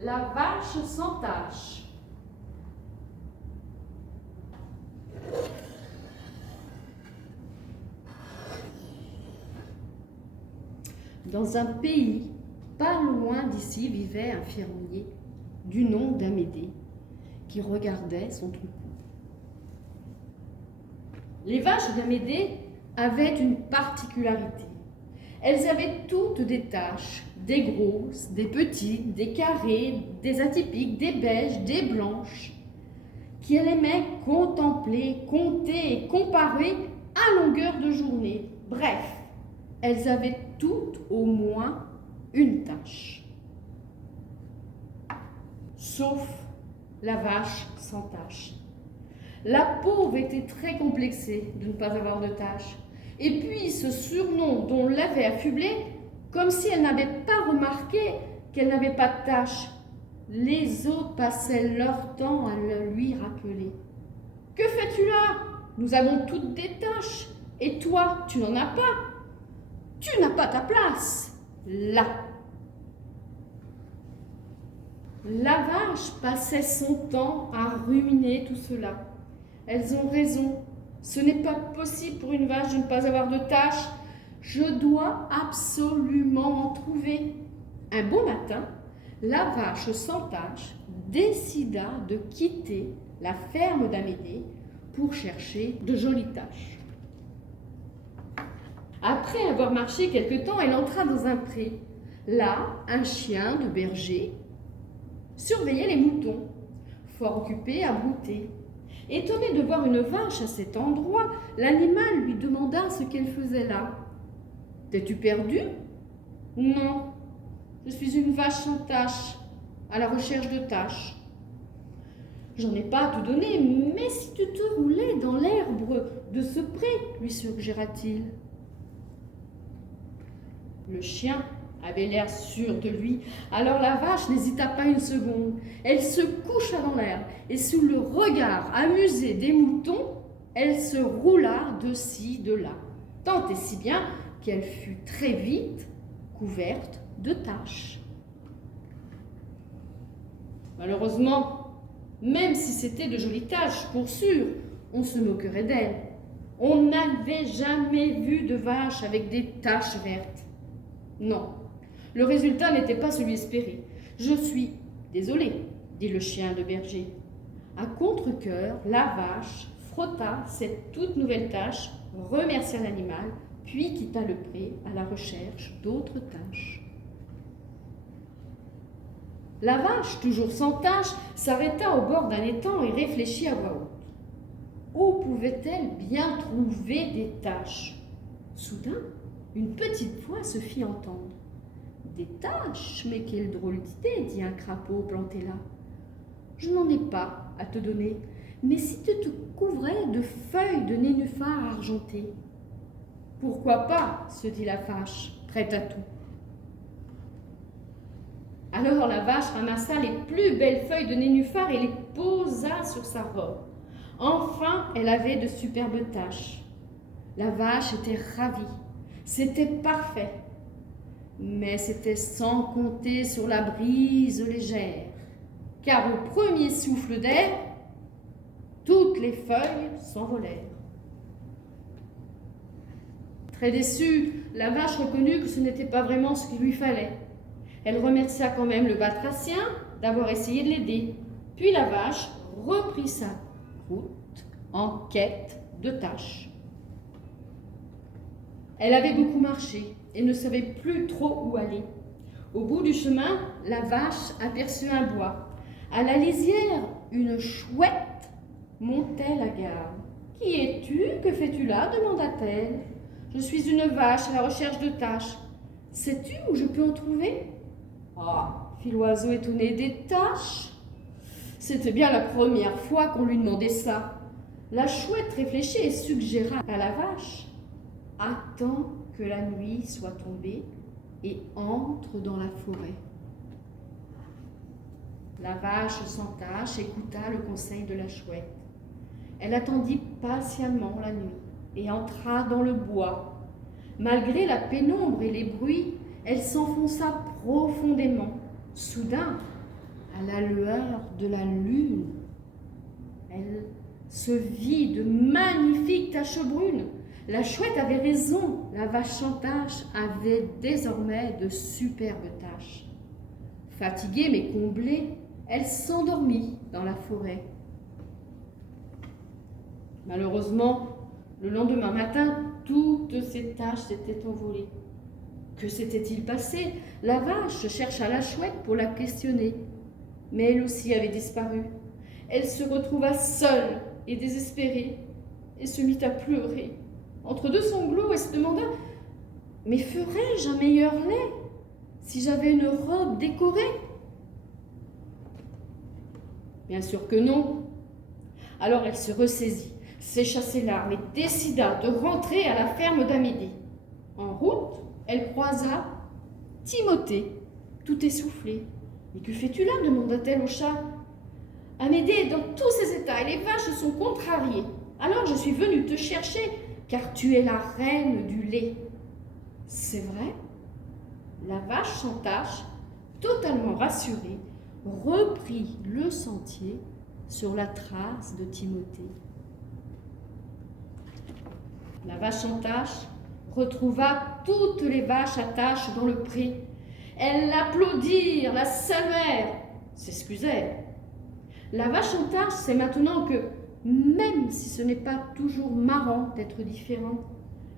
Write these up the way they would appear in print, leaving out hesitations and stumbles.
La vache sans tache. Dans un pays pas loin d'ici vivait un fermier du nom d'Amédée qui regardait son troupeau. Les vaches d'Amédée avaient une particularité. Elles avaient toutes des taches, des grosses, des petites, des carrées, des atypiques, des beiges, des blanches, qu'elle aimait contempler, compter et comparer à longueur de journée. Bref, elles avaient toutes au moins une tache. Sauf la vache sans tache. La pauvre était très complexée de ne pas avoir de tache. Et puis ce surnom dont on l'avait affublée, comme si elle n'avait pas remarqué qu'elle n'avait pas de tache. Les autres passaient leur temps à le lui rappeler. « Que fais-tu là? Nous avons toutes des taches. Et toi, tu n'en as pas. Tu n'as pas ta place. Là. » La vache passait son temps à ruminer tout cela. Elles ont raison. Ce n'est pas possible pour une vache de ne pas avoir de taches. Je dois absolument en trouver. Un beau matin, la vache sans tache décida de quitter la ferme d'Amédée pour chercher de jolies taches. Après avoir marché quelque temps, elle entra dans un pré. Là, un chien de berger surveillait les moutons, fort occupé à brouter. Étonné de voir une vache à cet endroit, l'animal lui demanda ce qu'elle faisait là. « T'es-tu perdue ? » ?»« Non, je suis une vache sans tache, à la recherche de taches. »« J'en ai pas à te donner, mais si tu te roulais dans l'herbe de ce pré, lui suggéra-t-il. » Le chien avait l'air sûr de lui, alors la vache n'hésita pas une seconde. Elle se coucha dans l'herbe et sous le regard amusé des moutons, elle se roula de ci, de là, tant et si bien qu'elle fut très vite couverte de taches. Malheureusement, même si c'était de jolies taches, pour sûr, on se moquerait d'elle. On n'avait jamais vu de vache avec des taches vertes. Non. Le résultat n'était pas celui espéré. « Je suis désolé, » dit le chien de berger. À contre-cœur, la vache frotta cette toute nouvelle tache, remercia l'animal, puis quitta le pré à la recherche d'autres taches. La vache, toujours sans tache, s'arrêta au bord d'un étang et réfléchit à voix haute. Où pouvait-elle bien trouver des taches? Soudain, une petite voix se fit entendre. « Des taches? Mais quelle drôle d'idée, dit un crapaud planté là. Je n'en ai pas à te donner, mais si tu te couvrais de feuilles de nénuphar argentées. »« Pourquoi pas, se dit la vache, prête à tout. » Alors la vache ramassa les plus belles feuilles de nénuphar et les posa sur sa robe. Enfin, elle avait de superbes taches. La vache était ravie. C'était parfait. Mais c'était sans compter sur la brise légère, car au premier souffle d'air, toutes les feuilles s'envolèrent. Très déçue, la vache reconnut que ce n'était pas vraiment ce qu'il lui fallait. Elle remercia quand même le batracien d'avoir essayé de l'aider. Puis la vache reprit sa route en quête de taches. Elle avait beaucoup marché et ne savait plus trop où aller. Au bout du chemin, la vache aperçut un bois. À la lisière, une chouette montait la garde. « Qui es-tu? Que fais-tu là ?» demanda-t-elle. « Je suis une vache à la recherche de taches. Sais-tu où je peux en trouver ?»« Ah, fit l'oiseau étonné, des taches ?» C'était bien la première fois qu'on lui demandait ça. La chouette réfléchit et suggéra à la vache. « Attends que la nuit soit tombée et entre dans la forêt. » La vache sans tache écouta le conseil de la chouette. Elle attendit patiemment la nuit et entra dans le bois. Malgré la pénombre et les bruits, elle s'enfonça profondément. Soudain, à la lueur de la lune. Elle se vit de magnifiques taches brunes. La chouette avait raison, la vache sans tache avait désormais de superbes taches. Fatiguée mais comblée, elle s'endormit dans la forêt. Malheureusement, le lendemain matin, toutes ces taches s'étaient envolées. Que s'était-il passé? La vache chercha la chouette pour la questionner, mais elle aussi avait disparu. Elle se retrouva seule et désespérée et se mit à pleurer. Entre deux sanglots, elle se demanda « Mais ferais-je un meilleur lait si j'avais une robe décorée ?» Bien sûr que non. Alors elle se ressaisit, sécha ses larmes et décida de rentrer à la ferme d'Amédée. En route, elle croisa Timothée, tout essoufflé. « Mais que fais-tu là » demanda-t-elle au chat. « Amédée est dans tous ses états et les vaches sont contrariées. Alors je suis venue te chercher, car tu es la reine du lait. » C'est vrai. La vache sans tache, totalement rassurée, reprit le sentier sur la trace de Timothée. La vache sans tache retrouva toutes les vaches à taches dans le pré. Elles l'applaudirent, la saluèrent, s'excusèrent. La vache sans tache sait maintenant que, même si ce n'est pas toujours marrant d'être différent,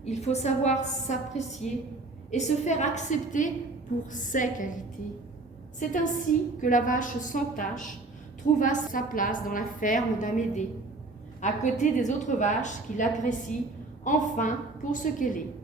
il faut savoir s'apprécier et se faire accepter pour ses qualités. C'est ainsi que la vache sans tache trouva sa place dans la ferme d'Amédée, à côté des autres vaches qui l'apprécient enfin pour ce qu'elle est.